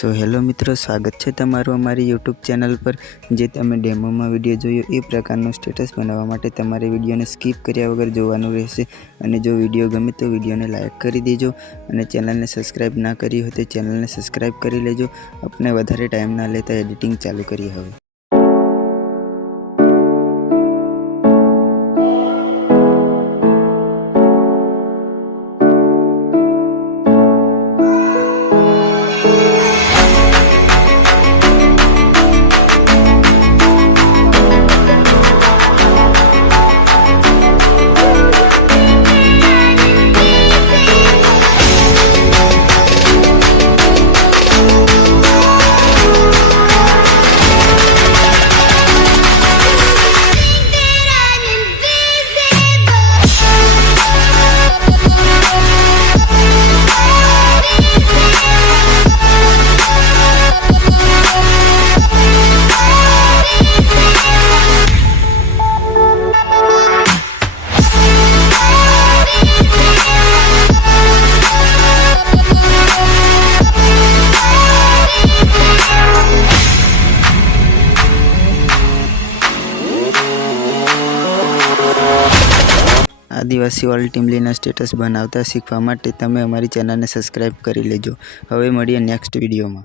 So hello मित्रों, स्वागत है तमारू अमारी यूट्यूब चैनल पर। जे तमे डेमो में विडियो जोयो ए प्रकारनो स्टेटस बनावा माटे तमारे विडियो ने स्कीप कर्या वगर जोवानुं रहेशे। अने जो विडियो गमे तो विडियो ने लाइक करी देजो अने चैनल ने सब्सक्राइब ना करी हो तो चैनल ने सब्सक्राइब करी लेजो। अपने वधारे टाइम ना लेता एडिटिंग चालू करिए हवे। आदिवासी वाली टीमलीना स्टेटस बनावता शीखवा माटे तमे अमारी चैनल ने सब्सक्राइब करी लेजो। हवे मळीए नेक्स्ट विडियो में।